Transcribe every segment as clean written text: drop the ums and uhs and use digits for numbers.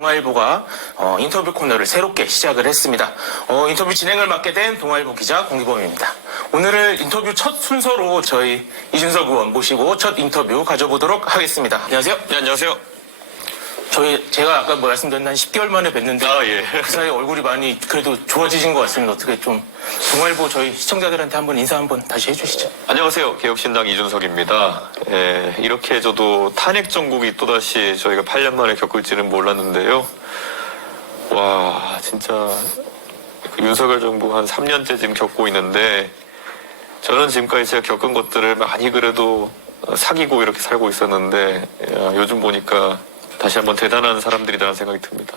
동아일보가 인터뷰 코너를 새롭게 시작을 했습니다. 인터뷰 진행을 맡게 된 동아일보 기자 공기범입니다. 오늘은 인터뷰 첫 순서로 저희 이준석 의원 모시고 첫 인터뷰 가져보도록 하겠습니다. 안녕하세요. 네, 안녕하세요. 제가 아까 말씀드린 한 10개월 만에 뵀는데 예. 그 사이에 얼굴이 많이 그래도 좋아지신 것 같습니다. 어떻게 좀 동아일보 저희 시청자들한테 한번 인사 한번 다시 해주시죠. 안녕하세요. 개혁신당 이준석입니다. 이렇게 저도 탄핵 정국이 또다시 저희가 8년 만에 겪을지는 몰랐는데요. 와, 진짜 그 윤석열 정부 한 3년째 지금 겪고 있는데 저는 지금까지 제가 겪은 것들을 많이 그래도 사귀고 이렇게 살고 있었는데 요즘 보니까 다시 한번 대단한 사람들이라는 생각이 듭니다.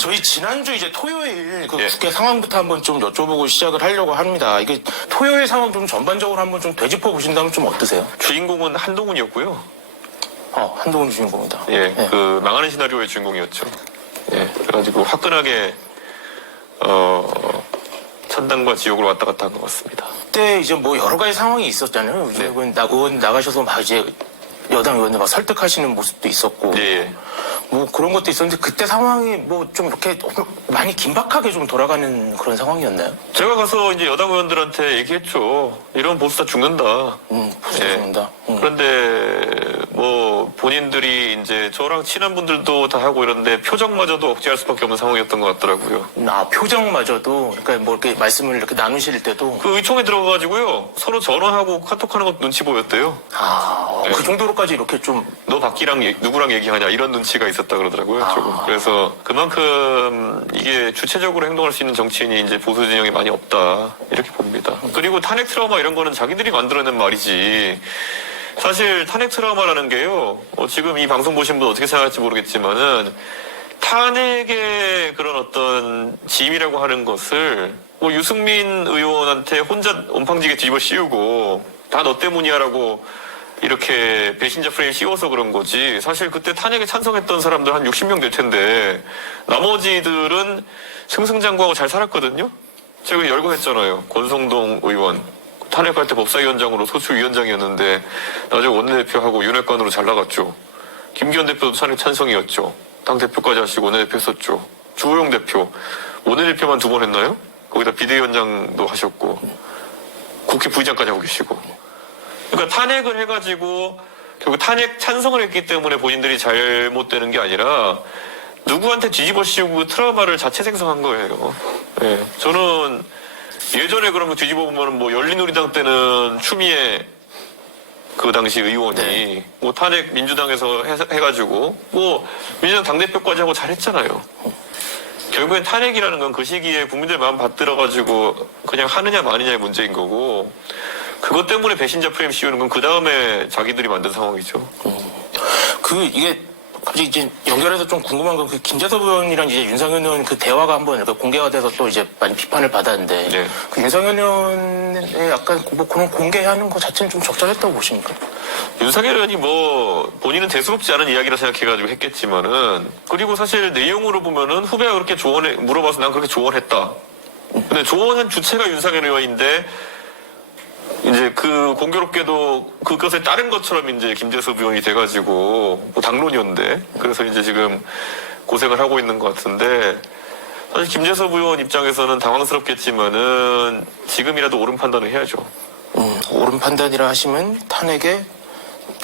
저희 지난주 이제 토요일 그 국회 상황부터 한번 좀 여쭤보고 시작을 하려고 합니다. 이게 토요일 상황 좀 전반적으로 한번 좀 되짚어 보신다면 좀 어떠세요? 주인공은 한동훈이었고요. 한동훈 주인공이다. 그 망하는 시나리오의 주인공이었죠. 그래가지고 화끈하게 천당과 지옥을 왔다 갔다 한 것 같습니다. 그때 이제 뭐 여러 가지 상황이 있었잖아요. 의원 나가셔서 막 이제 여당 의원들 막 설득하시는 모습도 있었고. 뭐 그런 것도 있었는데 그때 상황이 뭐 좀 이렇게 많이 긴박하게 좀 돌아가는 그런 상황이었나요? 제가 가서 이제 여당 의원들한테 얘기했죠. 이런 보수 다 죽는다. 보수 죽는다. 그런데 뭐 본인들이 이제 저랑 친한 분들도 다 하고 이런데 표정마저도 억제할 수밖에 없는 상황이었던 것 같더라고요. 표정마저도 그러니까 뭐 이렇게 말씀을 이렇게 나누실 때도 그 의총에 들어가가지고요 서로 전화하고 카톡하는 것도 눈치 보였대요. 그 정도로까지 이렇게 좀 너 박기랑 누구랑 얘기하냐 이런 눈치가 있었다 그러더라고요. 조금. 그래서 그만큼 이게 주체적으로 행동할 수 있는 정치인이 이제 보수 진영이 많이 없다 이렇게 봅니다. 그리고 탄핵 트라우마 이런 거는 자기들이 만들어낸 말이지. 사실 탄핵 트라우마라는 게요. 지금 이 방송 보신 분 어떻게 생각할지 모르겠지만은 탄핵의 그런 어떤 짐이라고 하는 것을 뭐 유승민 의원한테 혼자 온팡지게 뒤집어 씌우고 다 너 때문이야라고 이렇게 배신자 프레임 씌워서 그런 거지. 사실 그때 탄핵에 찬성했던 사람들 한 60명 될 텐데 나머지들은 승승장구하고 잘 살았거든요. 제가 열거했잖아요. 권성동 의원. 탄핵할 때 법사위원장으로 소추위원장이었는데 나중에 원내대표하고 윤핵관으로 잘 나갔죠. 김기현 대표도 탄핵 찬성이었죠. 당대표까지 하시고 원내대표 했었죠. 주호영 대표. 원내대표만 2번 했나요? 거기다 비대위원장도 하셨고 국회 부의장까지 하고 계시고. 그러니까 탄핵을 해가지고 결국 탄핵 찬성을 했기 때문에 본인들이 잘못되는 게 아니라 누구한테 뒤집어 씌우고 트라우마를 자체 생성한 거예요. 저는 예전에 그런 거 뒤집어 보면 뭐 열린우리당 때는 추미애 그 당시 의원이 뭐 탄핵 민주당에서 해가지고 뭐 민주당 당대표까지 하고 잘했잖아요. 결국엔 탄핵이라는 건 그 시기에 국민들 마음 받들어가지고 그냥 하느냐 마느냐의 문제인 거고 그것 때문에 배신자 프레임 씌우는 건 그 다음에 자기들이 만든 상황이죠. 이게 갑자기 이제 연결해서 좀 궁금한 건 그 김재섭 의원이랑 이제 윤상현 의원 그 대화가 한번 이렇게 공개가 돼서 또 이제 많이 비판을 받았는데 그 윤상현 의원의 약간 뭐 그런 공개하는 것 자체는 좀 적절했다고 보십니까? 윤상현 의원이 뭐 본인은 대수롭지 않은 이야기라 생각해가지고 했겠지만은 그리고 사실 내용으로 보면은 후배가 그렇게 물어봐서 난 그렇게 조언했다. 근데 조언한 주체가 윤상현 의원인데 이제 그 공교롭게도 그것에 따른 것처럼 이제 김재섭 의원이 돼가지고 뭐 당론이었는데 그래서 이제 지금 고생을 하고 있는 것 같은데 사실 김재섭 의원 입장에서는 당황스럽겠지만은 지금이라도 옳은 판단을 해야죠. 옳은 판단이라 하시면 탄핵에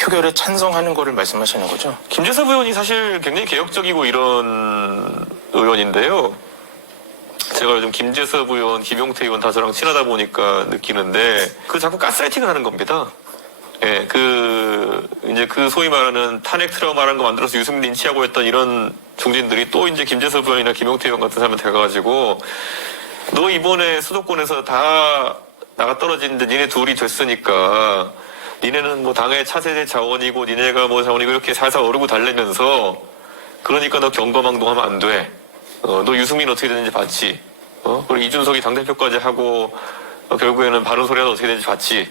표결에 찬성하는 거를 말씀하시는 거죠? 김재섭 의원이 사실 굉장히 개혁적이고 이런 의원인데요. 제가 요즘 김재섭 의원, 김용태 의원 다 저랑 친하다 보니까 느끼는데 그 자꾸 가스라이팅을 하는 겁니다. 이제 그 소위 말하는 탄핵 트라우마라는 거 만들어서 유승민 린치하고 했던 이런 중진들이 또 이제 김재섭 의원이나 김용태 의원 같은 사람한테 가가지고 너 이번에 수도권에서 다 나가 떨어지는데 니네 둘이 됐으니까 니네는 뭐 당의 차세대 자원이고 니네가 뭐 자원이고 이렇게 살살 오르고 달래면서 그러니까 너 경거망동하면 안 돼. 너 유승민 어떻게 되는지 봤지. 그리고 이준석이 당대표까지 하고 결국에는 바른 소리가 어떻게 되는지 봤지.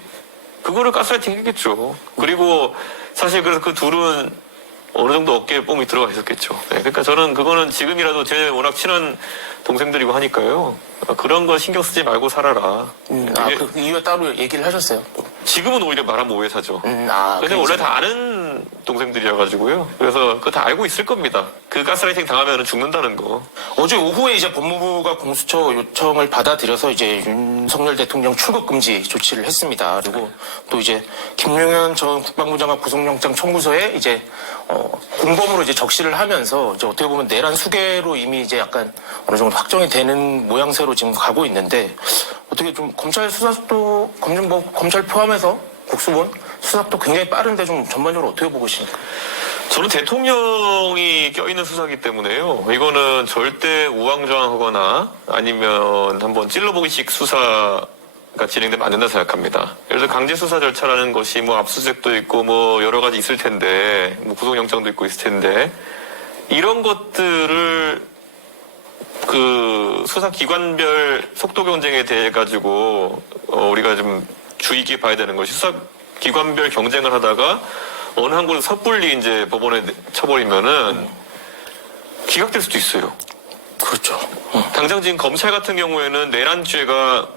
그거를 가스라이팅 했겠죠. 그리고 사실 그래서 그 둘은 어느 정도 어깨에 뽕이 들어가 있었겠죠. 그러니까 저는 그거는 지금이라도 제 워낙 친한 동생들이고 하니까요. 그런 거 신경 쓰지 말고 살아라. 그 이유에 따로 얘기를 하셨어요? 지금은 오히려 말하면 오해 사죠. 근데 그게 원래 이제- 다 아는 동생들이어가지고요. 그래서 그거 다 알고 있을 겁니다. 그 가스라이팅 당하면 죽는다는 거. 어제 오후에 이제 법무부가 공수처 요청을 받아들여서 이제 윤석열 대통령 출국 금지 조치를 했습니다. 그리고 또 이제 김용현 전 국방부 장관 구속영장 청구서에 이제 공범으로 이제 적시를 하면서 이제 어떻게 보면 내란 수개로 이미 이제 약간 어느 정도 확정이 되는 모양새로 지금 가고 있는데 어떻게 좀 검찰 수사 속도 검찰 포함해서 국수본 수사 속도 굉장히 빠른데 좀 전반적으로 어떻게 보고 계십니까? 저는 대통령이 껴있는 수사기 때문에요. 이거는 절대 우왕좌왕하거나 아니면 한번 찔러보기식 수사가 진행되면 안 된다 생각합니다. 예를 들어 강제 수사 절차라는 것이 뭐 압수수색도 있고 뭐 여러 가지 있을 텐데 뭐 구속영장도 있고 있을 텐데 이런 것들을 그 수사 기관별 속도 경쟁에 대해 가지고 우리가 좀 주의 깊게 봐야 되는 것이 수사 기관별 경쟁을 하다가 어느 한 곳에 섣불리 이제 법원에 쳐버리면은 기각될 수도 있어요. 그렇죠. 당장 지금 검찰 같은 경우에는 내란죄가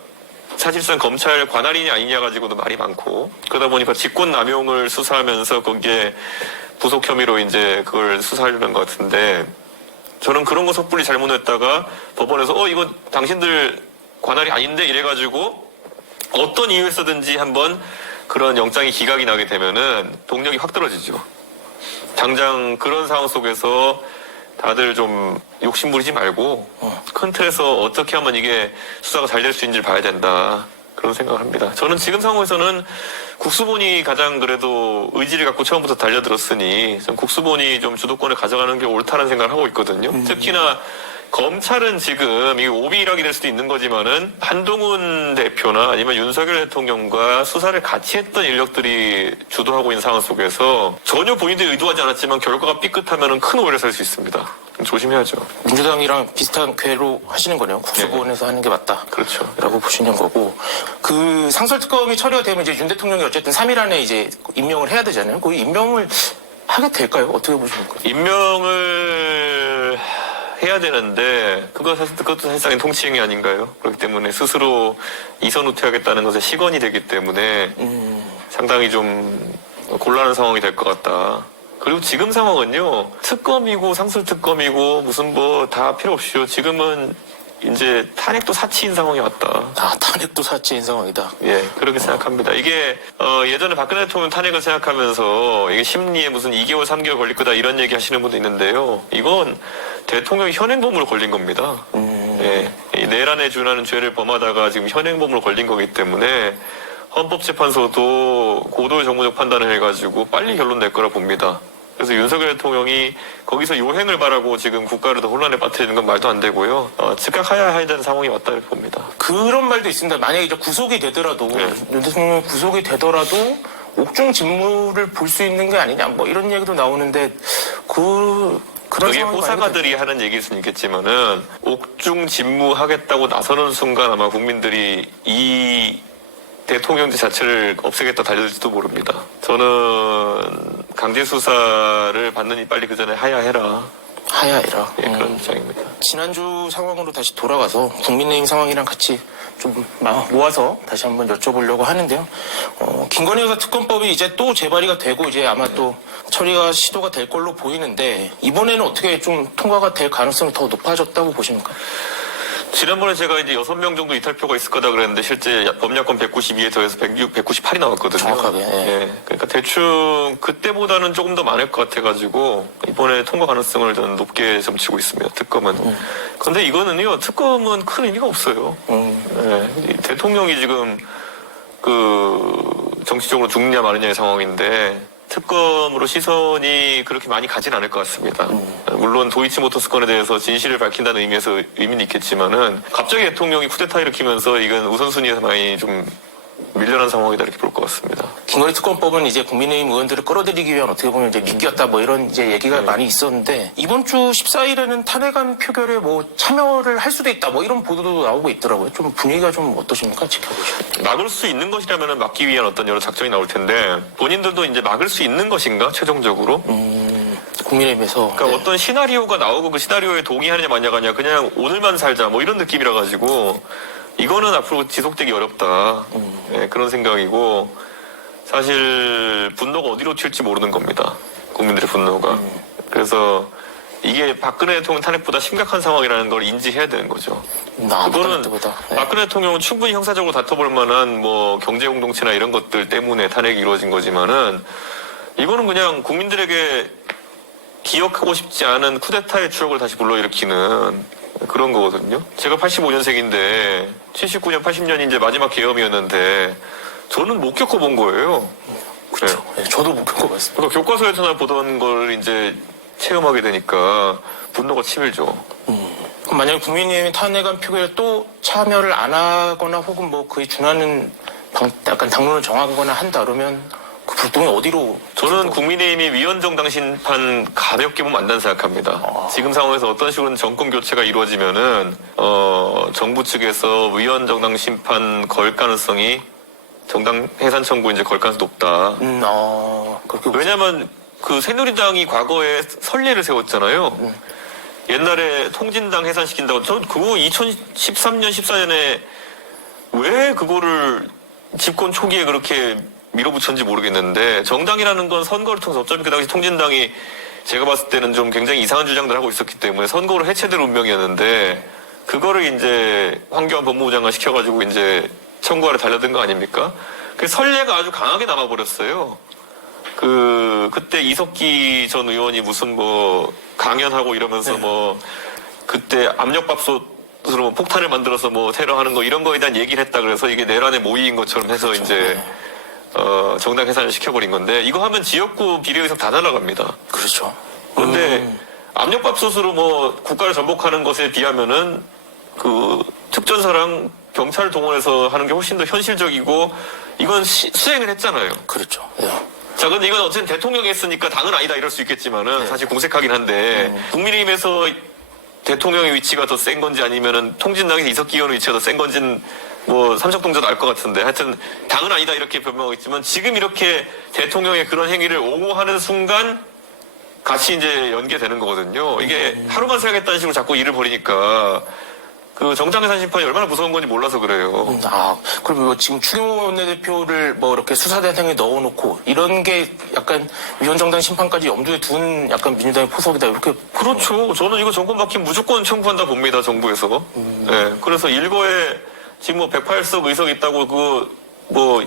사실상 검찰 관할이냐 아니냐 가지고도 말이 많고 그러다 보니까 직권남용을 수사하면서 거기에 부속 혐의로 이제 그걸 수사하려는 것 같은데 저는 그런 거 섣불리 잘못했다가 법원에서 이거 당신들 관할이 아닌데 이래가지고 어떤 이유에서든지 한번 그런 영장이 기각이 나게 되면은 동력이 확 떨어지죠. 당장 그런 상황 속에서 다들 좀 욕심부리지 말고 큰 틀에서 어떻게 하면 이게 수사가 잘 될 수 있는지를 봐야 된다. 그런 생각을 합니다. 저는 지금 상황에서는 국수본이 가장 그래도 의지를 갖고 처음부터 달려들었으니 좀 국수본이 좀 주도권을 가져가는 게 옳다는 생각을 하고 있거든요. 특히나 검찰은 지금 이 오비락이 될 수도 있는 거지만은 한동훈 대표나 아니면 윤석열 대통령과 수사를 같이 했던 인력들이 주도하고 있는 상황 속에서 전혀 본인들이 의도하지 않았지만 결과가 삐끗하면은 큰 오해를 살 수 있습니다. 조심해야죠. 민주당이랑 비슷한 궤로 하시는 거네요. 국수본에서 하는 게 맞다. 그렇죠. 라고 보시는 거고. 그 상설특검이 처리가 되면 이제 윤 대통령이 어쨌든 3일 안에 이제 임명을 해야 되잖아요. 그 임명을 하게 될까요? 어떻게 보십니까? 임명을 해야 되는데 그것도 사실상 통치행위 아닌가요? 그렇기 때문에 스스로 이선 후퇴하겠다는 것에 시건이 되기 때문에 상당히 좀 곤란한 상황이 될 것 같다. 그리고 지금 상황은요 특검이고 상설특검이고 무슨 뭐 다 필요 없이요. 지금은 이제 탄핵도 사치인 상황이 왔다. 탄핵도 사치인 상황이다. 예, 그렇게 생각합니다. 이게 예전에 박근혜 대통령 탄핵을 생각하면서 이게 심리에 무슨 2개월, 3개월 걸릴 거다 이런 얘기 하시는 분도 있는데요. 이건 대통령이 현행범으로 걸린 겁니다. 예, 이 내란에 준하는 죄를 범하다가 지금 현행범으로 걸린 거기 때문에 헌법재판소도 고도의 정무적 판단을 해가지고 빨리 결론 낼 거라 봅니다. 그래서 윤석열 대통령이 거기서 요행을 바라고 지금 국가를 더 혼란에 빠뜨리는 건 말도 안 되고요. 즉각 하야해야 되는 상황이 왔다 이렇게 봅니다. 그런 말도 있습니다. 만약에 이제 구속이 되더라도 윤 대통령 구속이 되더라도 옥중 직무를 볼 수 있는 게 아니냐 뭐 이런 얘기도 나오는데 그런 그게 상황이 호사가들이 하는 얘기일 수는 있겠지만은 옥중 집무하겠다고 나서는 순간 아마 국민들이 이 대통령제 자체를 없애겠다 달려들지도 모릅니다. 저는 강제 수사를 받느니 빨리 그 전에 하야해라. 하야해라. 예, 그런 입장입니다. 지난주 상황으로 다시 돌아가서 국민의힘 상황이랑 같이 좀 모아서 다시 한번 여쭤보려고 하는데요. 김건희 여사 특검법이 이제 또 재발의가 되고 이제 아마 또 처리가 시도가 될 걸로 보이는데 이번에는 어떻게 좀 통과가 될 가능성이 더 높아졌다고 보십니까? 지난번에 제가 이제 6명 정도 이탈표가 있을 거다 그랬는데 실제 법약권 192에 더해서 198이 나왔거든요. 정확하게. 예. 그러니까 대충 그때보다는 조금 더 많을 것 같아가지고 이번에 통과 가능성을 저는 높게 점치고 있습니다. 특검은. 근데 이거는요. 특검은 큰 의미가 없어요. 예. 대통령이 지금 정치적으로 죽느냐 마느냐의 상황인데 특검으로 시선이 그렇게 많이 가진 않을 것 같습니다. 물론 도이치모터스 건에 대해서 진실을 밝힌다는 의미에서 의미는 있겠지만은 갑자기 대통령이 쿠데타 일으키면서 이건 우선순위에서 많이 좀 밀려난 상황이다 이렇게 볼 것 같습니다. 김건희 특검법은 이제 국민의힘 의원들을 끌어들이기 위한 어떻게 보면 이제 미끼였다 뭐 이런 이제 얘기가 많이 있었는데 이번 주 14일에는 탄핵안 표결에 뭐 참여를 할 수도 있다 뭐 이런 보도도 나오고 있더라고요. 좀 분위기가 좀 어떠십니까? 지켜보시고. 막을 수 있는 것이라면 막기 위한 어떤 여러 작전이 나올 텐데 본인들도 이제 막을 수 있는 것인가 최종적으로? 국민의힘에서. 그러니까 어떤 시나리오가 나오고 그 시나리오에 동의하느냐 마냐가냐 그냥 오늘만 살자 뭐 이런 느낌이라 가지고 이거는 앞으로 지속되기 어렵다. 네, 그런 생각이고 사실 분노가 어디로 튈지 모르는 겁니다. 국민들의 분노가. 그래서 이게 박근혜 대통령 탄핵보다 심각한 상황이라는 걸 인지해야 되는 거죠. 그거는 네. 박근혜 대통령은 충분히 형사적으로 다퉈볼 만한 뭐 경제 공동체나 이런 것들 때문에 탄핵이 이루어진 거지만은 이거는 그냥 국민들에게 기억하고 싶지 않은 쿠데타의 추억을 다시 불러일으키는 그런 거거든요. 제가 85년생인데 79년, 80년이 이제 마지막 계엄이었는데 저는 못 겪어본 거예요. 그렇죠. 네. 저도 못 겪어봤습니다. 그러니까 교과서에서나 보던 걸 이제 체험하게 되니까 분노가 치밀죠. 그럼 만약에 국민의힘이 탄핵안 표결에 또 참여를 안 하거나 혹은 뭐 그에 준하는 약간 당론을 정하거나 한다 그러면 그 불똥이 어디로? 저는 국민의힘이 위헌정당 심판 가볍게 보면 안 된다고 생각합니다. 지금 상황에서 어떤 식으로 정권 교체가 이루어지면은 정부 측에서 위헌정당 심판 걸 가능성이 정당 해산 청구 이제 걸 가능성이 높다. 그렇게 왜냐하면 그 새누리당이 과거에 선례를 세웠잖아요. 옛날에 통진당 해산시킨다고. 전 그거 2013년, 14년에 왜 그거를 집권 초기에 그렇게 밀어붙였는지 모르겠는데 정당이라는 건 선거를 통해서 어차피 그 당시 통진당이 제가 봤을 때는 좀 굉장히 이상한 주장들을 하고 있었기 때문에 선거로 해체될 운명이었는데 그거를 이제 황교안 법무부 장관 시켜가지고 이제 청구하러 달려든 거 아닙니까? 그 선례가 아주 강하게 남아버렸어요. 그때 이석기 전 의원이 무슨 뭐 강연하고 이러면서 뭐 그때 압력밥솥으로 뭐 폭탄을 만들어서 뭐 테러하는 거 이런 거에 대한 얘기를 했다 그래서 이게 내란의 모의인 것처럼 해서 이제 정당 해산을 시켜버린 건데 이거 하면 지역구 비례의석 다 날아갑니다. 그렇죠. 그런데 압력밥솥으로 뭐 국가를 전복하는 것에 비하면은 그 특전사랑 경찰 동원해서 하는 게 훨씬 더 현실적이고 이건 수행을 했잖아요. 그렇죠. 네. 자, 근데 이건 어쨌든 대통령이 했으니까 당은 아니다 이럴 수 있겠지만은 사실 공색하긴 한데 국민의힘에서 대통령의 위치가 더 센 건지 아니면은 통진당에서 이석기 의원 위치가 더 센 건지는 뭐 삼척동자도 알 것 같은데 하여튼 당은 아니다 이렇게 변명하고 있지만 지금 이렇게 대통령의 그런 행위를 옹호하는 순간 같이 이제 연계되는 거거든요. 이게 하루만 생각했다는 식으로 자꾸 일을 벌이니까 그 정당해산 심판이 얼마나 무서운 건지 몰라서 그래요. 그럼 뭐 지금 추경호 원내대표를 뭐 이렇게 수사 대상에 넣어놓고 이런 게 약간 위헌정당 심판까지 염두에 둔 약간 민주당의 포석이다 이렇게. 그렇죠. 저는 이거 정권 바뀌면 무조건 청구한다 봅니다. 정부에서. 네. 그래서 일거에 지금 뭐 108석 의석 있다고 뭐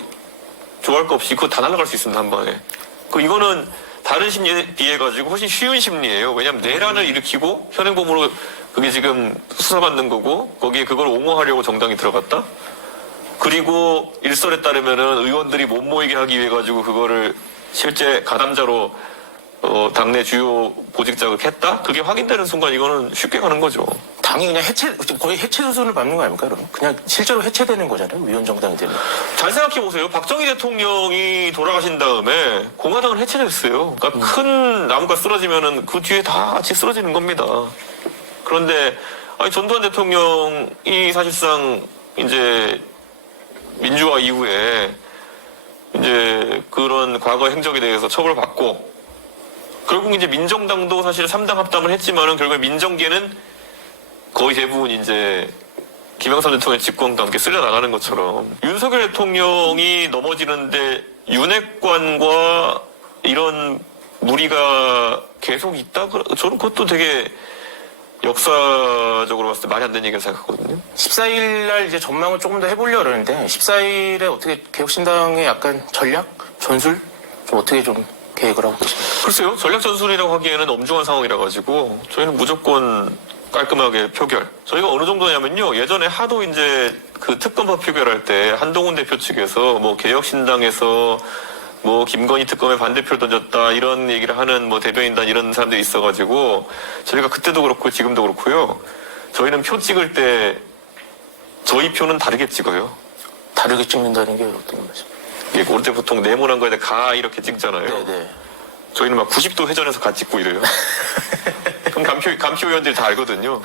좋아할 거 없이 그거 다 날아갈 수 있습니다. 한 번에. 이거는 다른 심리에 비해 가지고 훨씬 쉬운 심리예요. 왜냐하면 내란을 일으키고 현행범으로 그게 지금 수사받는 거고 거기에 그걸 옹호하려고 정당이 들어갔다. 그리고 일설에 따르면은 의원들이 못 모이게 하기 위해 가지고 그거를 실제 가담자로 당내 주요 보직 자극했다. 그게 확인되는 순간 이거는 쉽게 가는 거죠. 당이 그냥 거의 해체 수순을 밟는 거 아닙니까? 그럼 그냥 실제로 해체되는 거잖아요. 위헌정당이 되면. 잘 생각해 보세요. 박정희 대통령이 돌아가신 다음에 공화당은 해체됐어요. 그러니까 큰 나무가 쓰러지면은 그 뒤에 다 같이 쓰러지는 겁니다. 그런데 전두환 대통령이 사실상 이제 민주화 이후에 이제 그런 과거 행적에 대해서 처벌받고 결국 이제 민정당도 사실 3당 합당을 했지만은 결국 민정계는 거의 대부분 이제 김영삼 대통령의 집권과 함께 쓸려 나가는 것처럼 윤석열 대통령이 넘어지는데 윤핵관과 이런 무리가 계속 있다? 저는 그것도 되게 역사적으로 봤을 때 말이 안 되는 얘기라 생각하거든요. 14일 날 이제 전망을 조금 더 해보려고 그러는데 14일에 어떻게 개혁신당의 약간 전략? 전술? 좀 어떻게 좀 계획을 하고 계십니까? 글쎄요. 전략 전술이라고 하기에는 엄중한 상황이라 가지고 저희는 무조건 깔끔하게 표결. 저희가 어느 정도냐면요. 예전에 하도 이제 그 특검법 표결할 때 한동훈 대표 측에서 뭐 개혁신당에서 뭐 김건희 특검에 반대표를 던졌다 이런 얘기를 하는 뭐 대변인단 이런 사람들이 있어가지고 저희가 그때도 그렇고 지금도 그렇고요. 저희는 표 찍을 때 저희 표는 다르게 찍어요. 다르게 찍는다는 게 어떤 거죠? 이게 올 때 보통 네모난 거에다 가 이렇게 찍잖아요. 네네. 저희는 막 90도 회전해서 가 찍고 이래요. 그럼 감표 위원들이 다 알거든요.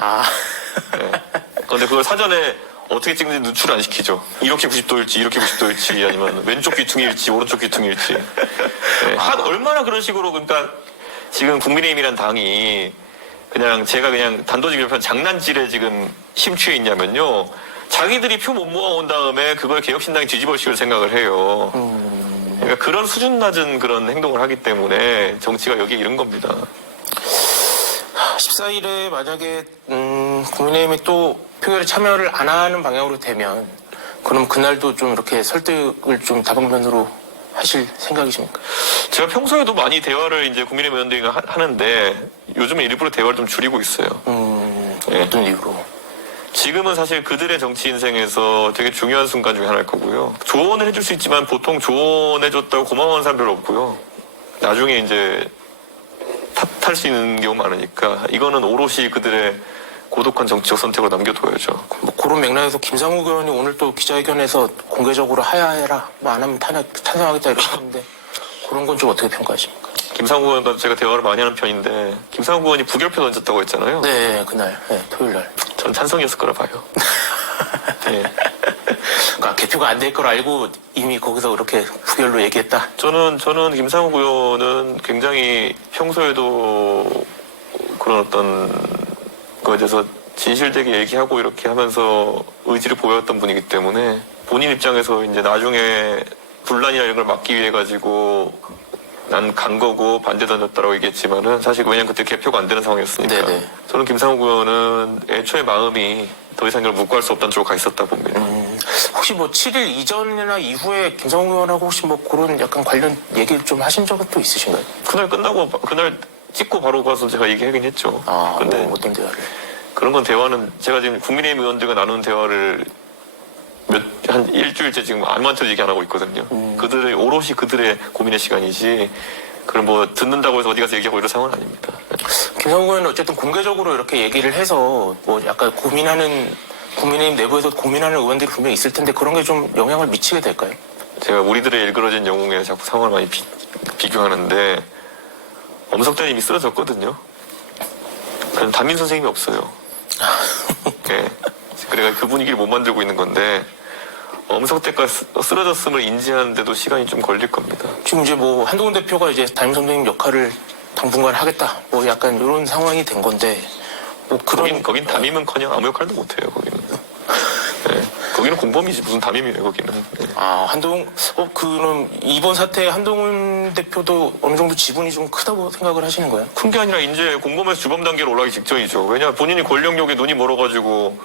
네. 그런데 그걸 사전에 어떻게 찍는지 누출 안 시키죠. 이렇게 90도일지 이렇게 90도일지 아니면 왼쪽 귀퉁이일지 오른쪽 귀퉁이일지. 네. 얼마나 그런 식으로 그러니까 지금 국민의힘이란 당이 그냥 제가 그냥 단도직입 한 장난질에 지금 심취해 있냐면요. 자기들이 표 못 모아온 다음에 그걸 개혁신당이 뒤집어 씌울 생각을 해요. 그러니까 그런 수준 낮은 그런 행동을 하기 때문에 정치가 여기에 이른 겁니다. 14일에 만약에 국민의힘이 또 표결에 참여를 안 하는 방향으로 되면 그럼 그날도 좀 이렇게 설득을 좀 다방면으로 하실 생각이십니까? 제가 평소에도 많이 대화를 이제 국민의힘 의원들과 하는데 요즘에 일부러 대화를 좀 줄이고 있어요. 네. 어떤 이유로? 지금은 사실 그들의 정치 인생에서 되게 중요한 순간 중에 하나일 거고요. 조언을 해줄 수 있지만 보통 조언해줬다고 고마워하는 사람 별로 없고요. 나중에 이제 탓할 수 있는 경우 많으니까 이거는 오롯이 그들의 고독한 정치적 선택으로 남겨둬야죠. 뭐 그런 맥락에서 김상욱 의원이 오늘 또 기자회견에서 공개적으로 하야해라, 뭐 안 하면 찬성하겠다 이렇게 했는데 그런 건 좀 어떻게 평가하십니까? 김상욱 의원과 제가 대화를 많이 하는 편인데 김상욱 의원이 부결표 던졌다고 했잖아요. 네, 그날, 네, 토요일 날. 저는 찬성이었을 거라 봐요. 네. 그러니까 개표가 안 될 걸 알고 이미 거기서 그렇게 부결로 얘기했다. 저는 김상욱 의원은 굉장히 평소에도 그런 어떤 거에 대해서 진실되게 얘기하고 이렇게 하면서 의지를 보였던 분이기 때문에 본인 입장에서 이제 나중에 분란이나 이런 걸 막기 위해 가지고 난 간 거고 반대 던졌다라고 얘기했지만은 사실 왜냐면 그때 개표가 안 되는 상황이었으니까 네네. 저는 김상욱 의원은 애초에 마음이 더 이상 이걸 묵고할 수 없다는 쪽으로 가 있었다 봅니다. 혹시 뭐 7일 이전이나 이후에 김상욱 의원하고 혹시 뭐 그런 약간 관련 얘기를 좀 하신 적은 또 있으신가요? 그날 끝나고 그날 찍고 바로 가서 제가 얘기하긴 했죠. 아, 근데 뭐 어떤 대화를? 그런 건 대화는 제가 지금 국민의힘 의원들과 나누는 대화를 한 일주일째 지금 아무한테도 얘기 안 하고 있거든요. 그들의 오롯이 그들의 고민의 시간이지. 그럼 뭐 듣는다고 해서 어디 가서 얘기하고 이런 상황은 아닙니다. 김상욱 의원은 어쨌든 공개적으로 이렇게 얘기를 해서 뭐 약간 국민의힘 내부에서 고민하는 의원들이 분명히 있을 텐데 그런 게 좀 영향을 미치게 될까요? 제가 우리들의 일그러진 영웅에 자꾸 상황을 많이 비교하는데 엄석대 이미 쓰러졌거든요. 그럼 담임 선생님이 없어요. 네. 그래가 그 분위기를 못 만들고 있는 건데 엄석대가 쓰러졌음을 인지하는데도 시간이 좀 걸릴 겁니다. 지금 이제 뭐 한동훈 대표가 이제 담임 선생님 역할을 당분간 하겠다. 뭐 약간 이런 상황이 된 건데 뭐 그런 거긴 담임은커녕 아무 역할도 못해요. 거기는. 네. 거기는 공범이지 무슨 담임이에요. 거기는. 네. 아 그럼 이번 사태에 한동훈 대표도 어느 정도 지분이 좀 크다고 생각을 하시는 거예요? 큰 게 아니라 이제 공범에서 주범 단계로 올라가기 직전이죠. 왜냐 본인이 권력욕에 눈이 멀어가지고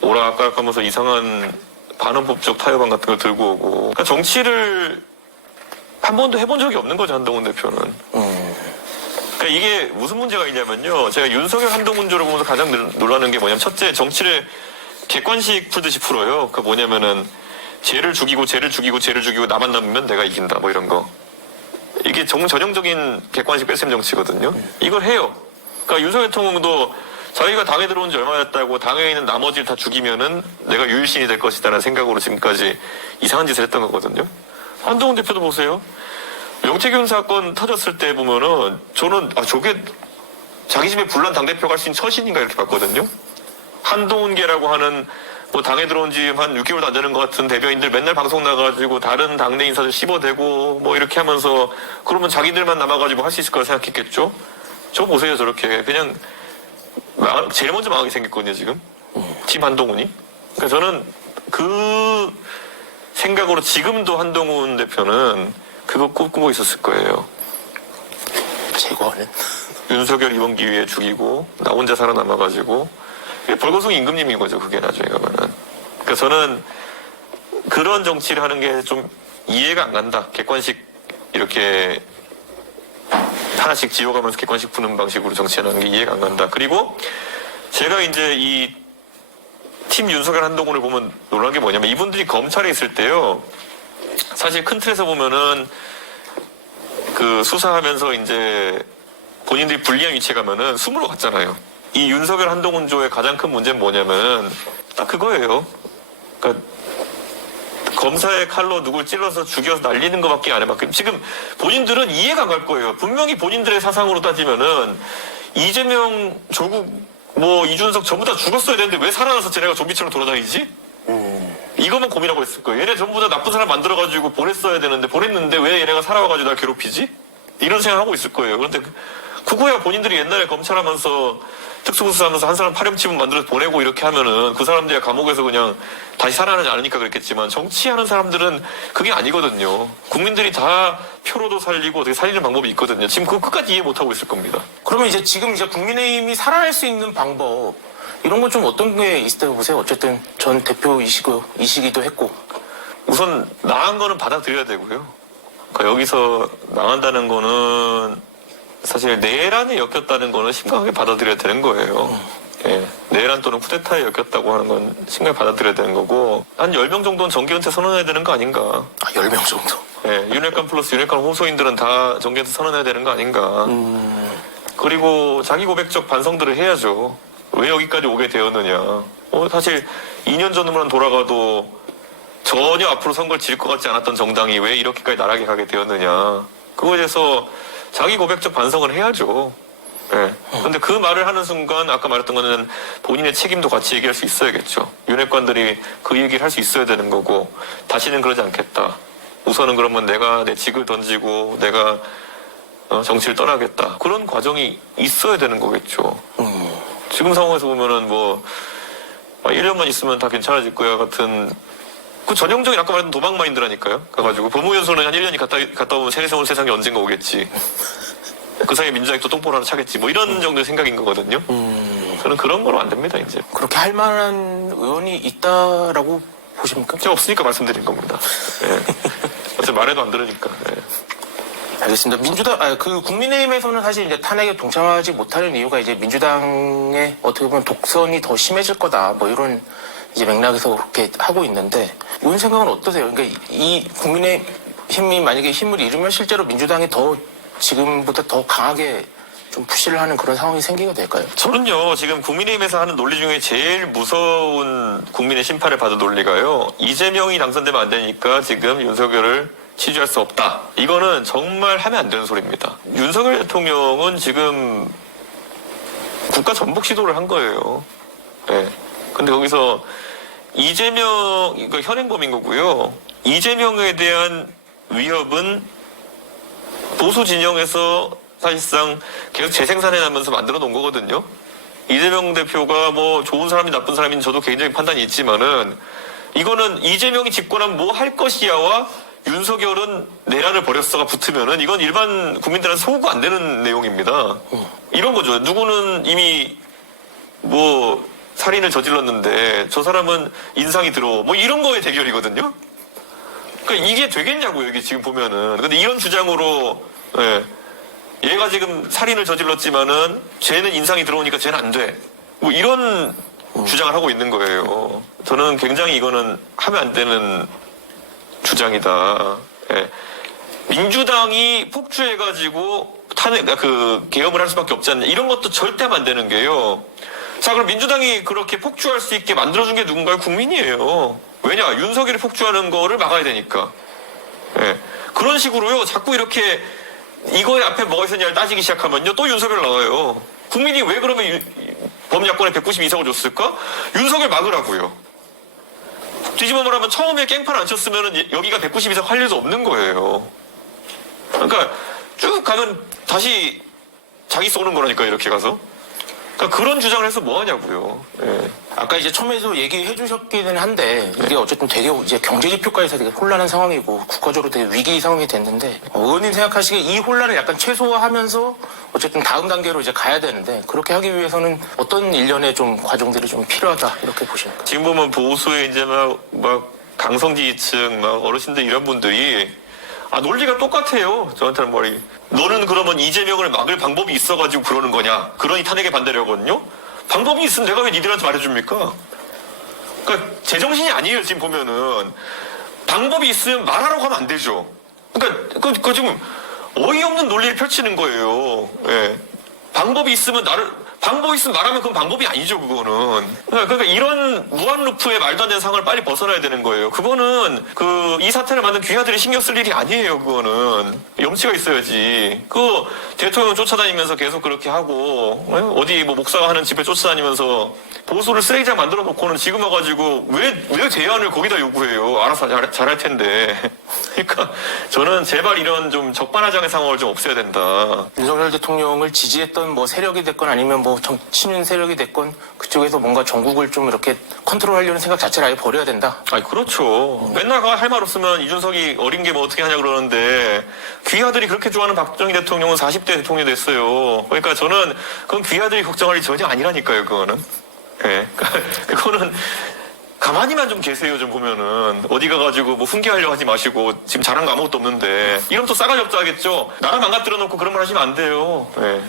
오락가락하면서 이상한 반헌법적 타협안 같은 걸 들고 오고. 그러니까 정치를 한 번도 해본 적이 없는 거죠 한동훈 대표는. 그러니까 이게 무슨 문제가 있냐면요. 제가 윤석열 한동훈조를 보면서 가장 놀라는 게 뭐냐면 첫째 정치를 객관식 풀듯이 풀어요. 그 뭐냐면은 쟤를 죽이고 나만 남으면 내가 이긴다 뭐 이런 거. 이게 전형적인 객관식 뺄셈 정치거든요. 이걸 해요. 그러니까 윤석열 대통령도 자기가 당에 들어온 지 얼마 됐다고 당에 있는 나머지를 다 죽이면은 내가 유일신이 될 것이다라는 생각으로 지금까지 이상한 짓을 했던 거거든요. 한동훈 대표도 보세요. 명태균 사건 터졌을 때 보면은 저는 저게 자기 집에 불난 당대표가 할 수 있는 처신인가 이렇게 봤거든요. 한동훈계라고 하는 뭐 당에 들어온 지 한 6개월도 안 되는 것 같은 대변인들 맨날 방송 나가가지고 다른 당내 인사들 씹어대고 뭐 이렇게 하면서 그러면 자기들만 남아가지고 할 수 있을 거라 생각했겠죠. 저 보세요 저렇게 그냥 제일 먼저 망하게 생겼거든요 지금 팀 한동훈이. 그러니까 저는 그 생각으로 지금도 한동훈 대표는 그거 꿈꾸고 있었을 거예요. 제거하는? 윤석열 이번 기회에 죽이고 나 혼자 살아남아가지고 벌거숭이 임금님인 거죠 그게 나중에 가면은. 그러니까 저는 그런 정치를 하는 게 좀 이해가 안 간다. 객관식 이렇게 하나씩 지워가면서 객관식 푸는 방식으로 정치하는 게 이해가 안 간다. 그리고 제가 이제 이 팀 윤석열 한동훈을 보면 놀란 게 뭐냐면 이분들이 검찰에 있을 때요. 사실 큰 틀에서 보면은 그 수사하면서 이제 본인들이 불리한 위치에 가면은 숨으러 갔잖아요. 이 윤석열 한동훈조의 가장 큰 문제는 뭐냐면 딱 그거예요. 그러니까 검사의 칼로 누굴 찔러서 죽여서 날리는 것밖에 안 해봤거든요. 지금 본인들은 이해가 안 갈 거예요. 분명히 본인들의 사상으로 따지면은 이재명, 조국, 뭐 이준석 전부 다 죽었어야 되는데 왜 살아나서 쟤네가 좀비처럼 돌아다니지? 이것만 고민하고 있을 거예요. 얘네 전부 다 나쁜 사람 만들어가지고 보냈는데 왜 얘네가 살아와가지고 날 괴롭히지? 이런 생각하고 있을 거예요. 그런데 그거야 본인들이 옛날에 검찰하면서 특수부수하면서 한 사람 파렴치분 만들어서 보내고 이렇게 하면은 그 사람들이 감옥에서 그냥 다시 살아나지 않으니까 그랬겠지만 정치하는 사람들은 그게 아니거든요. 국민들이 다 표로도 살리고 어떻게 살리는 방법이 있거든요. 지금 그거 끝까지 이해 못하고 있을 겁니다. 그러면 이제 지금 이제 국민의힘이 살아날 수 있는 방법 이런 건 좀 어떤 게 있다고 보세요? 어쨌든 전 대표이시기도 했고. 우선 나간 거는 받아들여야 되고요. 그러니까 여기서 나간다는 거는 사실 내란에 엮였다는 거는 심각하게 받아들여야 되는 거예요. 예, 내란 또는 쿠데타에 엮였다고 하는 건 심각하게 받아들여야 되는 거고 한 10명 정도는 정계은퇴 선언해야 되는 거 아닌가. 10명 정도? 예, 윤핵관 플러스 윤핵관 호소인들은 다 정계은퇴 선언해야 되는 거 아닌가. 그리고 자기 고백적 반성들을 해야죠. 왜 여기까지 오게 되었느냐. 사실 2년 전으로만 돌아가도 전혀 앞으로 선거를 질 것 같지 않았던 정당이 왜 이렇게까지 나락에 가게 되었느냐. 그거에 대해서 자기 고백적 반성을 해야죠. 예. 근데 그 말을 하는 순간 아까 말했던 거는 본인의 책임도 같이 얘기할 수 있어야겠죠. 윤핵관들이 그 얘기를 할 수 있어야 되는 거고 다시는 그러지 않겠다. 우선은 그러면 내가 내 직을 던지고 내가 정치를 떠나겠다. 그런 과정이 있어야 되는 거겠죠. 지금 상황에서 보면은 1년만 있으면 다 괜찮아질 거야 같은 그 전형적인 아까 말했던 도박 마인드라니까요. 가가지고 법무연수는 한 1년이 갔다 오면 세상이 언젠가 오겠지. 그 사이에 민주당이 또 똥볼 하나 차겠지. 이런 정도의 생각인 거거든요. 저는 그런 거로 안 됩니다, 이제. 그렇게 할 만한 의원이 있다라고 보십니까? 제가 없으니까 말씀드린 겁니다. 예. 어차피 말해도 안 들으니까. 예. 알겠습니다. 국민의힘에서는 사실 이제 탄핵에 동참하지 못하는 이유가 이제 민주당의 어떻게 보면 독선이 더 심해질 거다. 이런 이제 맥락에서 그렇게 하고 있는데, 이런 생각은 어떠세요? 그러니까 이 국민의힘이 만약에 힘을 잃으면 실제로 민주당이 지금보다 더 강하게 좀 푸시를 하는 그런 상황이 생기게 될까요? 저는요, 지금 국민의힘에서 하는 논리 중에 제일 무서운 국민의 심판을 받은 논리가요, 이재명이 당선되면 안 되니까 지금 윤석열을 취재할 수 없다. 이거는 정말 하면 안 되는 소리입니다. 윤석열 대통령은 지금 국가 전복 시도를 한 거예요. 예. 근데 거기서 이재명, 이거 현행범인 거고요. 이재명에 대한 위협은 보수 진영에서 사실상 계속 재생산해 나면서 만들어 놓은 거거든요. 이재명 대표가 좋은 사람이 나쁜 사람인 저도 개인적인 판단이 있지만은 이거는 이재명이 집권하면 뭐 할 것이야와 윤석열은 내란을 벌였어가 붙으면은 이건 일반 국민들한테 소구가 안 되는 내용입니다. 이런 거죠. 누구는 이미 살인을 저질렀는데 저 사람은 인상이 들어. 이런 거의 대결이거든요. 그러니까 이게 되겠냐고요, 이게 지금 보면은. 근데 이런 주장으로, 예. 얘가 지금 살인을 저질렀지만은 쟤는 인상이 들어오니까 쟤는 안 돼. 이런 주장을 하고 있는 거예요. 저는 굉장히 이거는 하면 안 되는 주장이다. 예. 민주당이 폭주해가지고 계엄을 할 수밖에 없지 않냐. 이런 것도 절대 하면 안 되는 게요. 자, 그럼 민주당이 그렇게 폭주할 수 있게 만들어준 게 누군가요? 국민이에요. 왜냐? 윤석열이 폭주하는 거를 막아야 되니까. 예. 그런 식으로요. 자꾸 이렇게 이거에 앞에 뭐가 있었냐를 따지기 시작하면요. 또 윤석열 나와요. 국민이 왜 그러면 범야권에 192석을 줬을까? 윤석열 막으라고요. 뒤집어 말하면 처음에 깽판 안 쳤으면 여기가 192석 할 일도 없는 거예요. 그러니까 쭉 가면 다시 자기 쏘는 거라니까 이렇게 가서. 그러니까 그런 주장을 해서 뭐 하냐고요. 예. 아까 이제 처음에도 얘기해 주셨기는 한데 이게 어쨌든 되게 이제 경제 지표까지 되게 혼란한 상황이고 국가적으로 되게 위기 상황이 됐는데 의원님 생각하시기에 이 혼란을 약간 최소화하면서 어쨌든 다음 단계로 이제 가야 되는데 그렇게 하기 위해서는 어떤 일련의 좀 과정들이 좀 필요하다 이렇게 보십니까? 지금 보면 보수의 이제 막 강성지지층 막 어르신들 이런 분들이 논리가 똑같아요. 저한테는 너는 그러면 이재명을 막을 방법이 있어가지고 그러는 거냐? 그러니 탄핵에 반대를 하거든요? 방법이 있으면 내가 왜 니들한테 말해줍니까? 그러니까 제정신이 아니에요, 지금 보면은. 방법이 있으면 말하라고 하면 안 되죠. 그러니까, 그거 지금 어이없는 논리를 펼치는 거예요. 예. 방법이 있으면 말하면 그건 방법이 아니죠, 그거는. 그러니까 이런 무한 루프의 말도 안 되는 상황을 빨리 벗어나야 되는 거예요. 그거는 이 사태를 만든 귀하들이 신경 쓸 일이 아니에요, 그거는. 염치가 있어야지. 대통령 쫓아다니면서 계속 그렇게 하고, 어디 목사가 하는 집에 쫓아다니면서 보수를 쓰레기장 만들어 놓고는 지금 와가지고 왜 대안을 거기다 요구해요? 알아서 잘할 텐데. 그러니까 저는 제발 이런 좀 적반하장의 상황을 좀 없애야 된다. 윤석열 대통령을 지지했던 뭐 세력이 됐건 아니면 뭐 친윤 세력이 됐건 그쪽에서 뭔가 전국을 좀 이렇게 컨트롤하려는 생각 자체를 아예 버려야 된다. 아니 그렇죠. 맨날 할 말 없으면 이준석이 어린 게 뭐 어떻게 하냐 그러는데 귀하들이 그렇게 좋아하는 박정희 대통령은 40대 대통령이 됐어요. 그러니까 저는 그건 귀하들이 걱정할 일이 전혀 아니라니까요. 그거는. 예. 그거는 가만히만 좀 계세요. 좀 보면은 어디 가가지고 뭐 훈계하려고 하지 마시고 지금 잘한 거 아무것도 없는데 이러면 또 싸가지 없다 하겠죠. 나라 망가뜨려 놓고 그런 말 하시면 안 돼요. 예.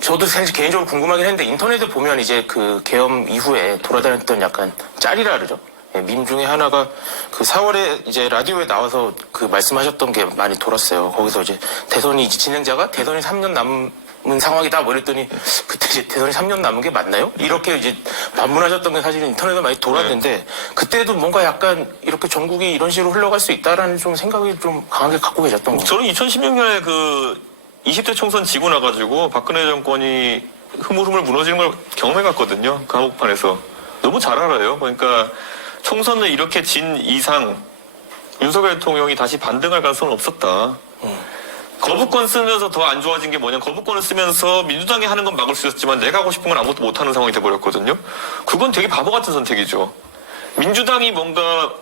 저도 사실 개인적으로 궁금하긴 했는데 인터넷에 보면 이제 그 계엄 이후에 돌아다녔던 약간 짤이라 그러죠. 예, 밈 중에 하나가 그 4월에 이제 라디오에 나와서 그 말씀하셨던 게 많이 돌았어요. 거기서 이제 대선이 이제 진행자가 대선이 3년 남은 상황이다 뭐 이랬더니 그때 이제 대선이 3년 남은 게 맞나요? 이렇게 이제 반문하셨던 게 사실 인터넷에 많이 돌았는데 그때도 뭔가 약간 이렇게 전국이 이런 식으로 흘러갈 수 있다라는 좀 생각이 좀 강하게 갖고 계셨던 거. 저는 2016년에 그 20대 총선 지고 나가지고 박근혜 정권이 흐물흐물 무너지는 걸 경험해봤거든요. 그 한복판에서. 너무 잘 알아요. 그러니까 총선을 이렇게 진 이상 윤석열 대통령이 다시 반등할 가능성은 없었다. 거부권 쓰면서 더 안 좋아진 게 뭐냐. 거부권을 쓰면서 민주당이 하는 건 막을 수 있었지만 내가 하고 싶은 건 아무것도 못하는 상황이 돼버렸거든요. 그건 되게 바보 같은 선택이죠. 민주당이 뭔가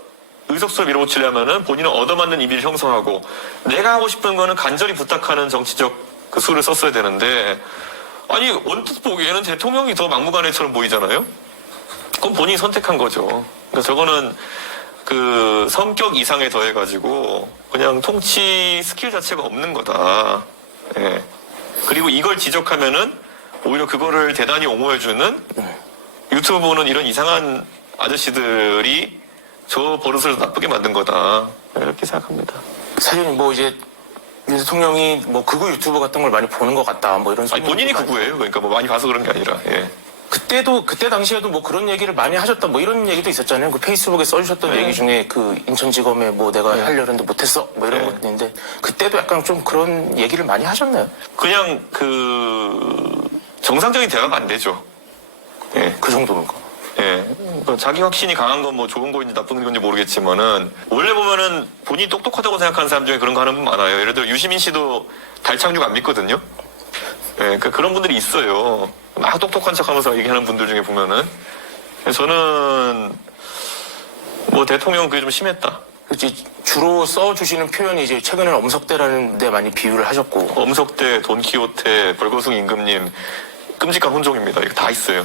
의석수를 밀어붙이려면은 본인은 얻어맞는 이미를 형성하고 내가 하고 싶은 거는 간절히 부탁하는 정치적 그 수를 썼어야 되는데 아니 언뜻 보기에는 대통령이 더 막무가내처럼 보이잖아요. 그건 본인이 선택한 거죠. 그러니까 저거는 그 성격 이상에 더해가지고 그냥 통치 스킬 자체가 없는 거다. 예. 그리고 이걸 지적하면은 오히려 그거를 대단히 옹호해주는 유튜브 보는 이런 이상한 아저씨들이 저 버릇을 나쁘게 만든 거다. 이렇게 생각합니다. 사실 뭐 이제 윤 대통령이 뭐 극우 유튜버 같은 걸 많이 보는 것 같다 뭐 이런 아니 본인이 극우예요. 그러니까 뭐 많이 봐서 그런 게 아니라. 예. 그때 당시에도 뭐 그런 얘기를 많이 하셨다 뭐 이런 얘기도 있었잖아요. 그 페이스북에 써주셨던 네. 얘기 중에 그 인천지검에 뭐 내가 하려는데 못했어 뭐 이런 네. 것도 있는데 그때도 약간 좀 그런 얘기를 많이 하셨나요? 그냥 그 정상적인 대화가 안 되죠. 예. 그 정도인가? 예. 그러니까 자기 확신이 강한 건 뭐 좋은 건지 나쁜 건지 모르겠지만은 원래 보면은 본인이 똑똑하다고 생각하는 사람 중에 그런 거 하는 분 많아요. 예를 들어 유시민 씨도 달 착륙 안 믿거든요. 예. 그러니까 그런 분들이 있어요. 막 똑똑한 척하면서 얘기하는 분들 중에 보면은 저는 뭐 대통령 그게 좀 심했다. 이제 주로 써주시는 표현이 이제 최근에는 엄석대라는 데 많이 비유를 하셨고 엄석대, 돈키호테, 벌거숭이 임금님 끔찍한 혼종입니다. 이거 다 있어요.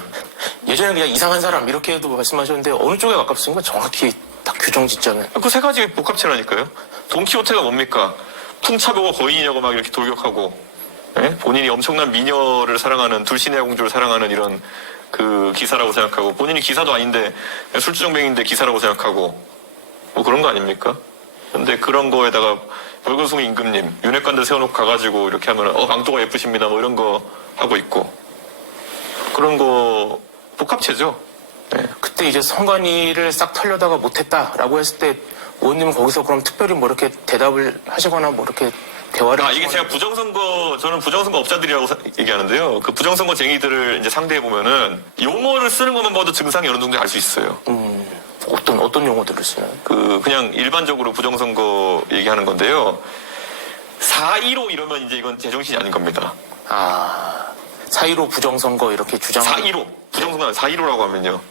예전에 그냥 이상한 사람 이렇게도 말씀하셨는데 어느 쪽에 가깝습니까? 정확히 딱 규정 짓자면 그 세 가지 복합체라니까요. 돈키호테가 뭡니까? 풍차보고 거인이냐고 막 이렇게 돌격하고 예? 본인이 엄청난 미녀를 사랑하는 둘신의 공주를 사랑하는 이런 그 기사라고 생각하고 본인이 기사도 아닌데 술주정뱅인데 기사라고 생각하고 뭐 그런 거 아닙니까? 근데 그런 거에다가 벌거숭이 임금님 윤핵관들 세워놓고 가가지고 이렇게 하면 망토가 예쁘십니다 뭐 이런 거 하고 있고 그런 거 복합체죠. 예. 그때 이제 선관위를 싹 털려다가 못했다라고 했을 때 의원님은 거기서 그럼 특별히 뭐 이렇게 대답을 하시거나 뭐 이렇게 대화를 이게 제가 저는 부정선거 업자들이라고 얘기하는데요. 그 부정선거쟁이들을 이제 상대해 보면은 용어를 쓰는 것만 봐도 증상이 어느 정도 알 수 있어요. 어떤 용어들을 쓰나요? 그냥 일반적으로 부정선거 얘기하는 건데요. 4.15 이러면 이제 이건 제정신이 아닌 겁니다. 4.15 부정선거 이렇게 주장하는 4.15 부정선거 4.15라고 하면요.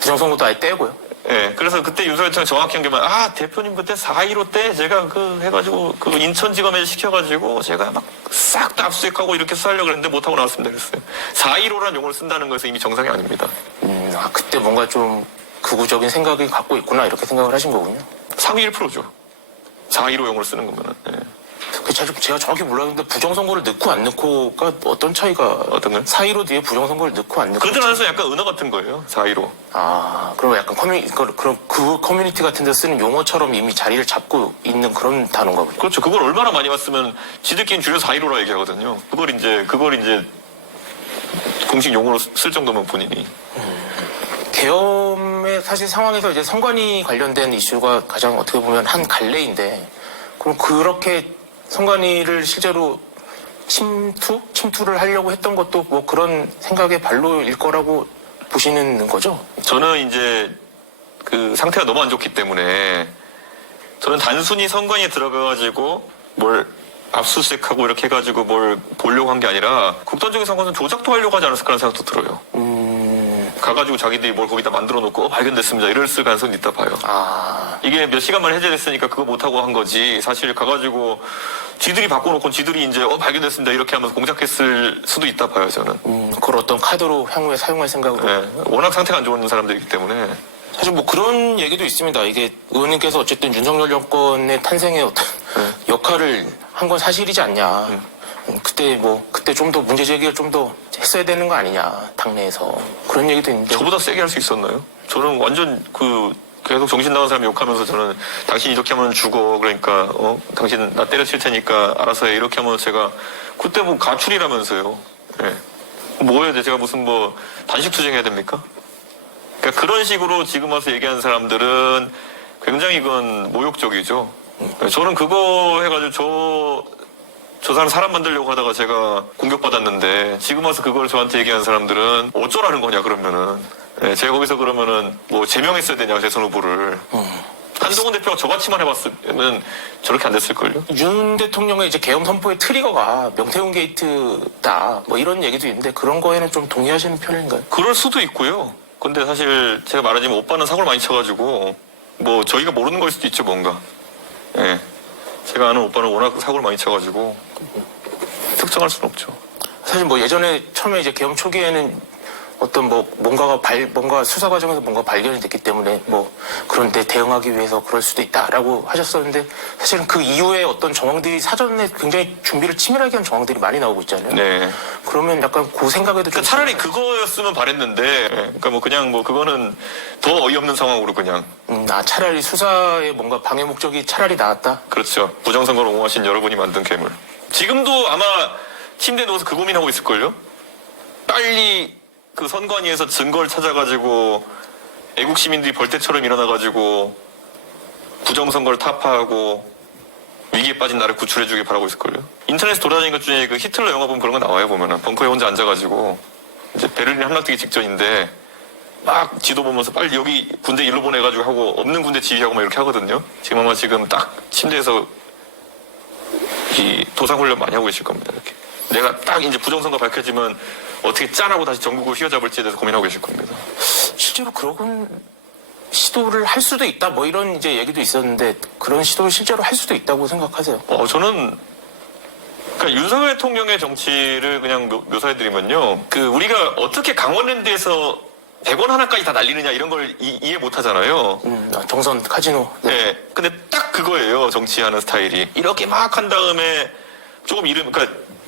부정선거도 아예 떼고요? 예, 그래서 그때 윤석열 대통령 정확히 한 게만, 대표님 그때 4.15 때 제가 해가지고, 인천지검에 시켜가지고, 제가 막 싹 다 압수수색하고 이렇게 수사하려고 그랬는데 못하고 나왔습니다. 그랬어요. 4.15라는 용어를 쓴다는 것은 이미 정상이 아닙니다. 그때 뭔가 좀 극우적인 생각이 갖고 있구나, 이렇게 생각을 하신 거군요. 상위 1%죠. 4.15 용어를 쓰는 거면은. 예. 제가 정확히 몰랐는데 부정선거를 넣고 안 넣고가 어떤 차이가 어떤 거요? 4.15 뒤에 부정선거를 넣고 안 넣고 그들 안에서 약간 은어 같은 거예요. 4.15. 그럼 약간 그럼 그 커뮤니티 같은 데 쓰는 용어처럼 이미 자리를 잡고 있는 그런 단어인가 보죠. 그렇죠. 그걸 얼마나 많이 봤으면 지들끼리 줄여 4.15라 얘기하거든요. 그걸 이제 공식 용어로 쓸 정도면 본인이. 계엄의 사실 상황에서 이제 선관위 관련된 이슈가 가장 어떻게 보면 한 갈래인데 그럼 그렇게 선관위를 실제로 침투를 하려고 했던 것도 뭐 그런 생각의 발로일 거라고 보시는 거죠? 저는 이제 그 상태가 너무 안 좋기 때문에 저는 단순히 선관위에 들어가가지고 뭘 압수수색하고 이렇게 해가지고 뭘 보려고 한 게 아니라 극단적인 상황은 조작도 하려고 하지 않았을까라는 생각도 들어요. 가가지고 자기들이 뭘 거기다 만들어 놓고 발견됐습니다. 이랬을 가능성이 있다 봐요. 이게 몇 시간 만에 해제됐으니까 그거 못하고 한 거지. 사실 가가지고 지들이 바꿔놓고 지들이 이제 발견됐습니다. 이렇게 하면서 공작했을 수도 있다 봐요, 저는. 그걸 어떤 카드로 향후에 사용할 생각으로. 네, 워낙 상태가 안 좋은 사람들이기 때문에. 사실 뭐 그런 얘기도 있습니다. 이게 의원님께서 어쨌든 윤석열 정권의 탄생에 어떤 역할을 한 건 사실이지 않냐. 그때 좀 더 문제 제기를 좀 더 했어야 되는 거 아니냐, 당내에서. 그런 얘기도 있는데. 저보다 세게 할 수 있었나요? 저는 완전 계속 정신 나간 사람 욕하면서 저는 당신 이렇게 하면 죽어. 그러니까, 당신 나 때려칠 테니까 알아서 해. 이렇게 하면 제가 그때 뭐 가출이라면서요. 예. 뭐 해야 돼? 제가 무슨 단식 투쟁해야 됩니까? 그러니까 그런 식으로 지금 와서 얘기하는 사람들은 굉장히 이건 모욕적이죠. 저는 그거 해가지고 저 사람 만들려고 하다가 제가 공격받았는데 지금 와서 그걸 저한테 얘기하는 사람들은 어쩌라는 거냐 그러면은 제가 거기서 그러면은 제명했어야 되냐 대선 후보를 한동훈 대표가 저같이만 해봤으면 저렇게 안 됐을걸요? 윤 대통령의 이제 계엄 선포의 트리거가 명태균 게이트다 뭐 이런 얘기도 있는데 그런 거에는 좀 동의하시는 편인가요? 그럴 수도 있고요. 근데 사실 제가 말하자면 오빠는 사고를 많이 쳐가지고 저희가 모르는 걸 수도 있죠 뭔가. 예. 제가 아는 오빠는 워낙 사고를 많이 쳐가지고 특정할 수는 없죠. 사실 예전에 처음에 이제 계엄 초기에는 어떤 뭔가 수사 과정에서 뭔가 발견이 됐기 때문에 그런데 대응하기 위해서 그럴 수도 있다라고 하셨었는데 사실은 그 이후에 어떤 정황들이 사전에 굉장히 준비를 치밀하게 한 정황들이 많이 나오고 있잖아요. 네. 그러면 약간 그 생각에도 좀 차라리 그거였으면 바랬는데 그러니까 그냥 그거는 더 어이없는 상황으로 그냥 차라리 수사에 뭔가 방해 목적이 차라리 나았다. 그렇죠. 부정선거를 옹호하신 여러분이 만든 괴물. 지금도 아마 침대에 누워서 그 고민하고 있을걸요? 빨리 그 선관위에서 증거를 찾아가지고 애국 시민들이 벌떼처럼 일어나가지고 부정선거를 타파하고 위기에 빠진 나를 구출해주길 바라고 있을걸요? 인터넷에 돌아다니는 것 중에 그 히틀러 영화 보면 그런 거 나와요, 보면은. 벙커에 혼자 앉아가지고 이제 베를린 함락되기 직전인데 막 지도 보면서 빨리 여기 군대 일로 보내가지고 하고 없는 군대 지휘하고 막 이렇게 하거든요. 지금 아마 지금 딱 침대에서 이 도상훈련 많이 하고 계실 겁니다, 이렇게. 내가 딱 이제 부정선거 밝혀지면 어떻게 짠하고 다시 전국을 휘어잡을지에 대해서 고민하고 계실 겁니다. 실제로 그런 시도를 할 수도 있다 이런 이제 얘기도 있었는데 그런 시도를 실제로 할 수도 있다고 생각하세요? 저는 그러니까 윤석열 대통령의 정치를 그냥 묘사해드리면요. 우리가 어떻게 강원랜드에서 100원 하나까지 다 날리느냐 이런 걸 이해 못 하잖아요. 정선 카지노. 네. 근데 딱 그거예요. 정치하는 스타일이. 이렇게 막 한 다음에 조금 그러니까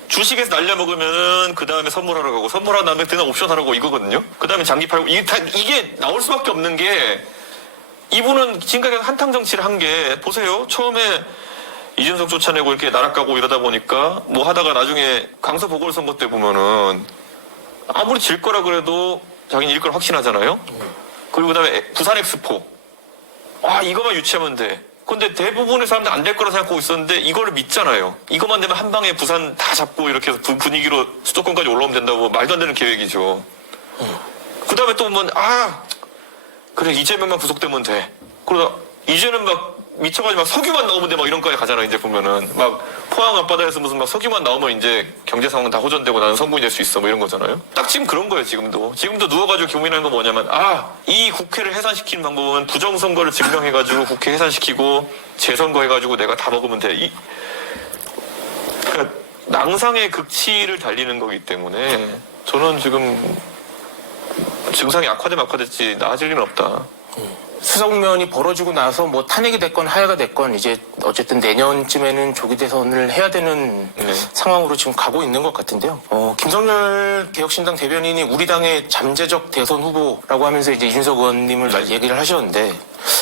주식에서 날려먹으면은 그 다음에 선물하러 가고 선물한 다음에 그냥 옵션 하러 가고 이거거든요. 그 다음에 장기 팔고 이게 나올 수밖에 없는 게 이분은 지금까지 한탕 정치를 한 게 보세요. 처음에 이준석 쫓아내고 이렇게 나락가고 이러다 보니까 하다가 나중에 강서 보궐선거 때 보면은 아무리 질 거라 그래도 자기는 일 걸 확신하잖아요. 그리고 그다음에 부산 엑스포. 이거만 유치하면 돼. 근데 대부분의 사람들 안 될 거라 생각하고 있었는데 이거를 믿잖아요. 이것만 되면 한 방에 부산 다 잡고 이렇게 해서 분위기로 수도권까지 올라오면 된다고 말도 안 되는 계획이죠. 그 다음에 또 보면 그래 이재명만 구속되면 돼. 그러다 이제는 막 미쳐가지고 막 석유만 나오면 돼 막 이런 거에 가잖아. 이제 보면은 막 포항 앞바다에서 무슨 막 석유만 나오면 이제 경제 상황은 다 호전되고 나는 성공이 될 수 있어 뭐 이런 거잖아요. 딱 지금 그런 거예요. 지금도 누워가지고 고민하는 건 뭐냐면 이 국회를 해산시키는 방법은 부정선거를 증명해가지고 국회 해산시키고 재선거 해가지고 내가 다 먹으면 돼. 그러니까 낭상의 극치를 달리는 거기 때문에 저는 지금 증상이 악화됐지 나아질 일은 없다. 수사 국면이 벌어지고 나서 탄핵이 됐건 하야가 됐건 이제 어쨌든 내년쯤에는 조기 대선을 해야 되는 상황으로 지금 가고 있는 것 같은데요. 김성열 개혁신당 대변인이 우리 당의 잠재적 대선 후보라고 하면서 이제 이준석 의원님을 얘기를 하셨는데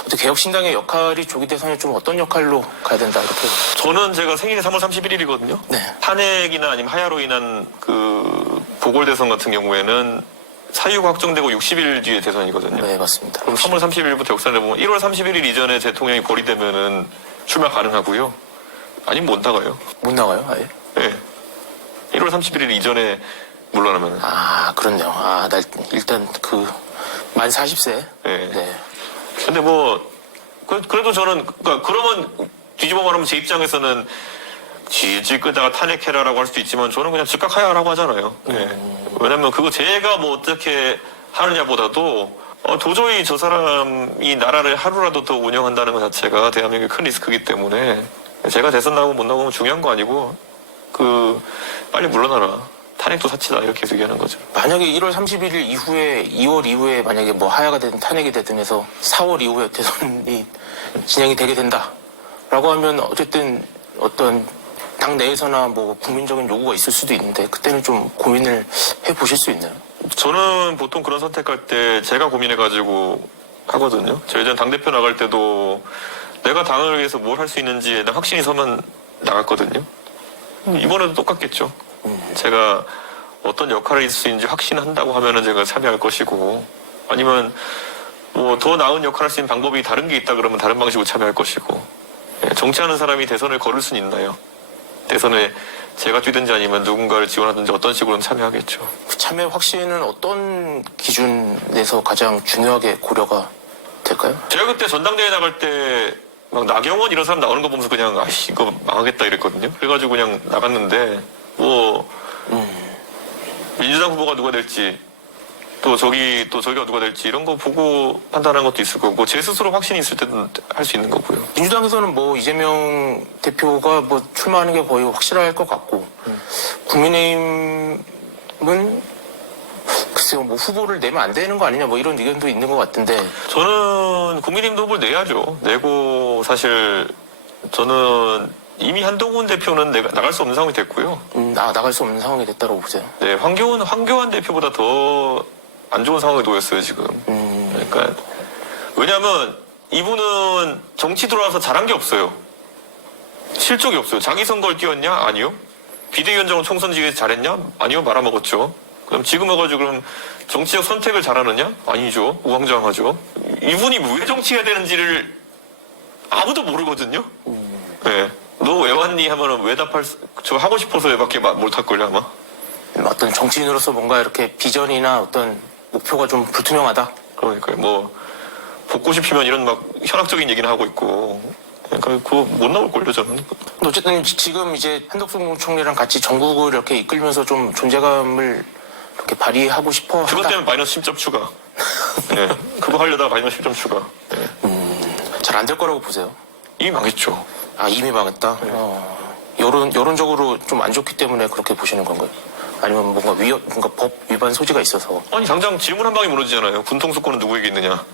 어떻게 개혁신당의 역할이 조기 대선에 좀 어떤 역할로 가야 된다 이렇게? 저는 제가 생일이 3월 31일이거든요. 네. 탄핵이나 아니면 하야로 인한 그 보궐대선 같은 경우에는 사유가 확정되고 60일 뒤에 대선이거든요. 네, 맞습니다. 그럼 3월 30일부터 역산해 보면 1월 31일 이전에 대통령이 거리되면은 출마 가능하고요. 아니면 못 나가요. 못 나가요, 아예? 네. 1월 31일 이전에 물러나면. 그렇네요. 나 일단 만 40세. 네. 네. 근데 그래도 저는, 그러니까 그러면 뒤집어 말하면 제 입장에서는 질질 끄다가 탄핵해라라고 할 수도 있지만 저는 그냥 즉각 하야라고 하잖아요. 왜냐면 그거 제가 뭐 어떻게 하느냐보다도 도저히 저 사람이 나라를 하루라도 더 운영한다는 것 자체가 대한민국의 큰 리스크이기 때문에 제가 대선 나오고 못 나오면 중요한 거 아니고 빨리 물러나라. 탄핵도 사치다 이렇게 계속 얘기하는 거죠. 만약에 1월 31일 이후에 2월 이후에 만약에 뭐 하야가 되든 탄핵이 되든 해서 4월 이후에 대선이 진행이 되게 된다라고 하면 어쨌든 어떤 당 내에서나 뭐 국민적인 요구가 있을 수도 있는데 그때는 좀 고민을 해보실 수 있나요? 저는 보통 그런 선택할 때 제가 고민해가지고 하거든요. 저 예전 당대표 나갈 때도 내가 당을 위해서 뭘 할 수 있는지에 대한 확신이 서면 나갔거든요. 이번에도 똑같겠죠. 제가 어떤 역할을 있을 수 있는지 확신한다고 하면은 제가 참여할 것이고 아니면 뭐 더 나은 역할을 할 수 있는 방법이 다른 게 있다 그러면 다른 방식으로 참여할 것이고 정치하는 사람이 대선을 걸을 수는 있나요? 대선에 제가 뛰든지 아니면 누군가를 지원하든지 어떤 식으로는 참여하겠죠. 그 참여 확신은 어떤 기준에서 가장 중요하게 고려가 될까요? 제가 그때 전당대회 나갈 때 막 나경원 이런 사람 나오는 거 보면서 그냥 아이씨 이거 망하겠다 이랬거든요. 그래가지고 그냥 나갔는데 뭐 민주당 후보가 누가 될지 또 저기가 누가 될지 이런 거 보고 판단하는 것도 있을 거고 제 스스로 확신이 있을 때는 할 수 있는 거고요. 민주당에서는 뭐 이재명 대표가 뭐 출마하는 게 거의 확실할 것 같고 국민의힘은 글쎄요 뭐 후보를 내면 안 되는 거 아니냐 뭐 이런 의견도 있는 것 같은데 저는 국민의힘도 후보를 내야죠. 내고 사실 저는 이미 한동훈 대표는 나갈 수 없는 상황이 됐고요. 나갈 수 없는 상황이 됐다고 보세요. 네, 황교안 대표보다 더 안 좋은 상황에 놓였어요, 지금. 그러니까, 왜냐면, 이분은 정치 들어와서 잘한 게 없어요. 실적이 없어요. 자기 선거를 뛰었냐? 아니요. 비대위원장은 총선 지휘에서 잘했냐? 아니요. 말아먹었죠. 그럼 지금 와가지고 그럼 정치적 선택을 잘하느냐? 아니죠. 우왕좌왕하죠. 이분이 왜 정치해야 되는지를 아무도 모르거든요. 네. 너 왜 왔니? 하면은 저 하고 싶어서 왜밖에 못할걸요, 아마. 어떤 정치인으로서 뭔가 이렇게 비전이나 어떤 목표가 좀 불투명하다. 그러니까요. 뭐 벚꽃이 피면 이런 막 현학적인 얘기는 하고 있고 그러니까 그거 못 나올걸요 저는. 어쨌든 지금 이제 한덕수 총리랑 같이 전국을 이렇게 이끌면서 좀 존재감을 이렇게 발휘하고 싶어 그것 한다. 때문에 마이너스 10점 추가. 네. 그거 하려다가 마이너스 10점 추가. 네. 잘 안 될 거라고 보세요. 이미 망했죠. 이미 망했다. 여론적으로 좀 안 좋기 때문에 그렇게 보시는 건가요? 아니면 뭔가 법 위반 소지가 있어서? 아니 당장 질문 한 방에 무너지잖아요. 군통수권은 누구에게 있느냐.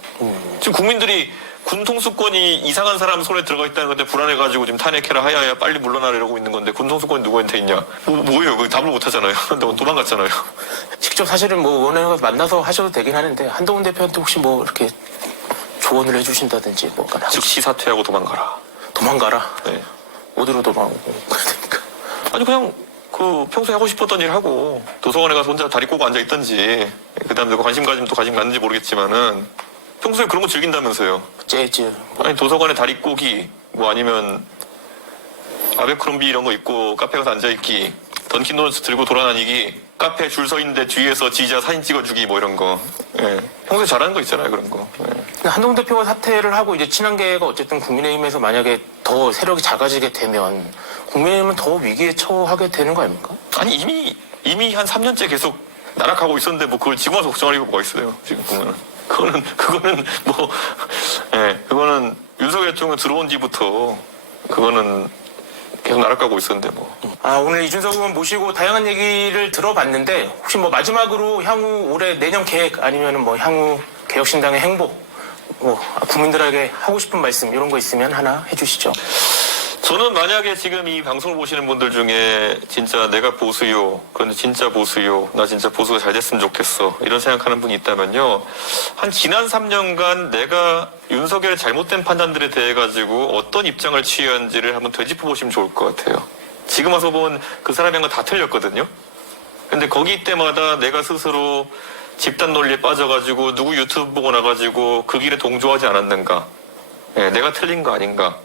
지금 국민들이 군통수권이 이상한 사람 손에 들어가 있다는 건데 불안해가지고 지금 탄핵해라 하야야 빨리 물러나라 이러고 있는 건데 군통수권이 누구한테 있냐. 뭐예요? 그 답을 못 하잖아요. 도망갔잖아요. 직접 사실은 뭐 의원회가 만나서 하셔도 되긴 하는데 한동훈 대표한테 혹시 뭐 이렇게 조언을 해주신다든지 뭐 즉시 사퇴하고 도망가라. 도망가라. 네. 어디로 도망가고 그러니까. 아니 그냥 평소에 하고 싶었던 일 하고 도서관에 가서 혼자 다리 꼬고 앉아 있던지 그다음에 관심 가지면 또 관심 갖는지 모르겠지만은 평소에 그런 거 즐긴다면서요. 재즈. 아니 도서관에 다리 꼬기 뭐 아니면 아베크롬비 이런 거 입고 카페 가서 앉아 있기 던킨 도너츠 들고 돌아다니기 카페 줄 서 있는데 뒤에서 지지자 사진 찍어주기 뭐 이런 거. 예. 평소에 잘하는 거 있잖아요 그런 거. 예. 한동훈 대표가 사퇴를 하고 이제 친한계가 어쨌든 국민의힘에서 만약에 더 세력이 작아지게 되면 국민의힘은 더 위기에 처하게 되는 거 아닙니까? 아니 이미 한 3년째 계속 나락하고 있었는데 뭐 그걸 지금 와서 걱정할 이유가 뭐가 있어요 지금 보면은. 그거는 뭐 그거는 윤석열 대통령 들어온 뒤부터 그거는 계속 나락가고 있었는데 뭐. 오늘 이준석 의원 모시고 다양한 얘기를 들어봤는데 혹시 뭐 마지막으로 향후 올해 내년 계획 아니면은 뭐 향후 개혁신당의 행보 뭐 국민들에게 하고 싶은 말씀 이런 거 있으면 하나 해주시죠. 저는 만약에 지금 이 방송을 보시는 분들 중에 진짜 내가 보수요, 그런데 진짜 보수요, 나 진짜 보수가 잘 됐으면 좋겠어 이런 생각하는 분이 있다면요, 한 지난 3년간 내가 윤석열의 잘못된 판단들에 대해 가지고 어떤 입장을 취했는지를 한번 되짚어 보시면 좋을 것 같아요. 지금 와서 본 그 사람이 한 건 다 틀렸거든요. 근데 거기 때마다 내가 스스로 집단 논리에 빠져가지고 누구 유튜브 보고 나가지고 그 길에 동조하지 않았는가, 내가 틀린 거 아닌가.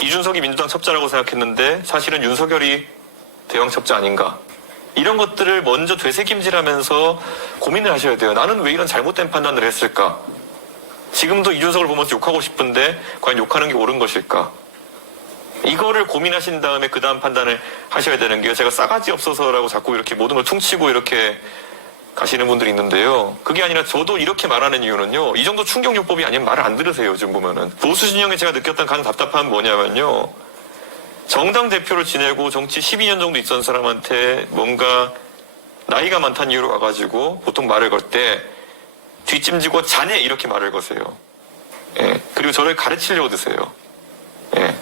이준석이 민주당 첩자라고 생각했는데 사실은 윤석열이 대왕 첩자 아닌가. 이런 것들을 먼저 되새김질하면서 고민을 하셔야 돼요. 나는 왜 이런 잘못된 판단을 했을까? 지금도 이준석을 보면서 욕하고 싶은데 과연 욕하는 게 옳은 것일까? 이거를 고민하신 다음에 그 다음 판단을 하셔야 되는 게요. 제가 싸가지 없어서라고 자꾸 이렇게 모든 걸 퉁치고 이렇게 가시는 분들이 있는데요. 그게 아니라 저도 이렇게 말하는 이유는요. 이 정도 충격요법이 아니면 말을 안 들으세요. 요즘 보면은. 보수 진영에 제가 느꼈던 가장 답답함은 뭐냐면요. 정당 대표를 지내고 정치 12년 정도 있던 사람한테 뭔가 나이가 많다는 이유로 와가지고 보통 말을 걸 때 뒷짐지고 자네 이렇게 말을 거세요. 예. 그리고 저를 가르치려고 드세요. 예.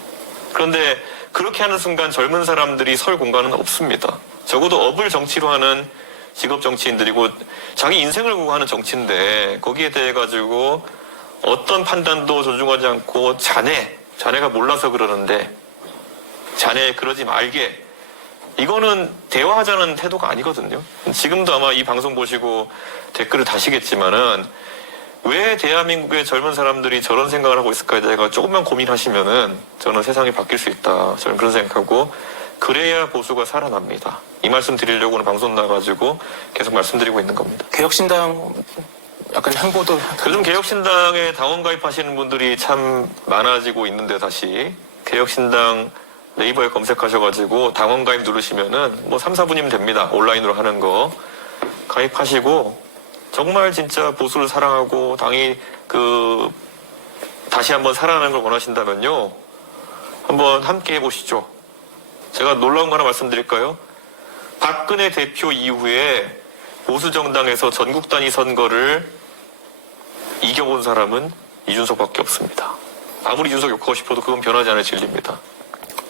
그런데 그렇게 하는 순간 젊은 사람들이 설 공간은 없습니다. 적어도 업을 정치로 하는 직업 정치인들이고 자기 인생을 구하는 정치인데 거기에 대해 가지고 어떤 판단도 존중하지 않고 자네가 몰라서 그러는데 자네 그러지 말게. 이거는 대화하자는 태도가 아니거든요. 지금도 아마 이 방송 보시고 댓글을 다시겠지만은 왜 대한민국의 젊은 사람들이 저런 생각을 하고 있을까에 대해서 조금만 고민하시면은 저는 세상이 바뀔 수 있다. 저는 그런 생각하고 그래야 보수가 살아납니다. 이 말씀 드리려고 오늘 방송 나가지고 계속 말씀드리고 있는 겁니다. 개혁신당 약간 행보도 요즘 개혁신당에 당원 가입하시는 분들이 참 많아지고 있는데 다시 개혁신당 네이버에 검색하셔가지고 당원 가입 누르시면은 뭐 3, 4분이면 됩니다. 온라인으로 하는 거 가입하시고 정말 진짜 보수를 사랑하고 당이 다시 한번 살아나는 걸 원하신다면요. 한번 함께 해보시죠. 제가 놀라운 거 하나 말씀드릴까요? 박근혜 대표 이후에 보수정당에서 전국 단위 선거를 이겨본 사람은 이준석밖에 없습니다. 아무리 이준석 욕하고 싶어도 그건 변하지 않을 진리입니다.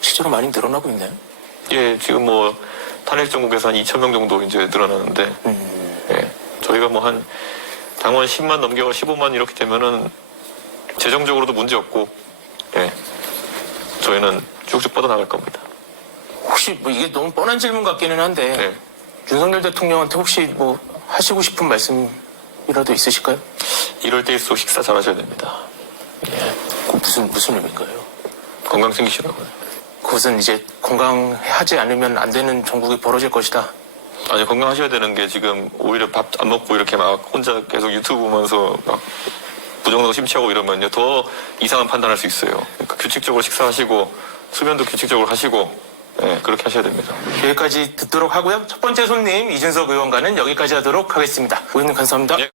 실제로 많이 늘어나고 있나요? 예, 지금 뭐 탄핵 전국에서 한 2,000명 정도 이제 늘어나는데, 예, 저희가 뭐 한 당원 10만 넘겨가 15만 이렇게 되면은 재정적으로도 문제 없고, 예, 저희는 쭉쭉 뻗어나갈 겁니다. 혹시 뭐 이게 너무 뻔한 질문 같기는 한데 네. 윤석열 대통령한테 혹시 뭐 하시고 싶은 말씀이라도 있으실까요? 이럴 때일수록 식사 잘하셔야 됩니다. 그 무슨 의미인가요? 건강 챙기시라고요. 그것은 이제 건강하지 않으면 안 되는 전국이 벌어질 것이다. 아니, 건강하셔야 되는 게 지금 오히려 밥 안 먹고 이렇게 막 혼자 계속 유튜브 보면서 막 부정적 심취하고 이러면요. 더 이상한 판단할 수 있어요. 그러니까 규칙적으로 식사하시고 수면도 규칙적으로 하시고, 예, 그렇게 하셔야 됩니다. 여기까지 듣도록 하고요. 첫 번째 손님 이준석 의원과는 여기까지 하도록 하겠습니다. 의원님 감사합니다. 예.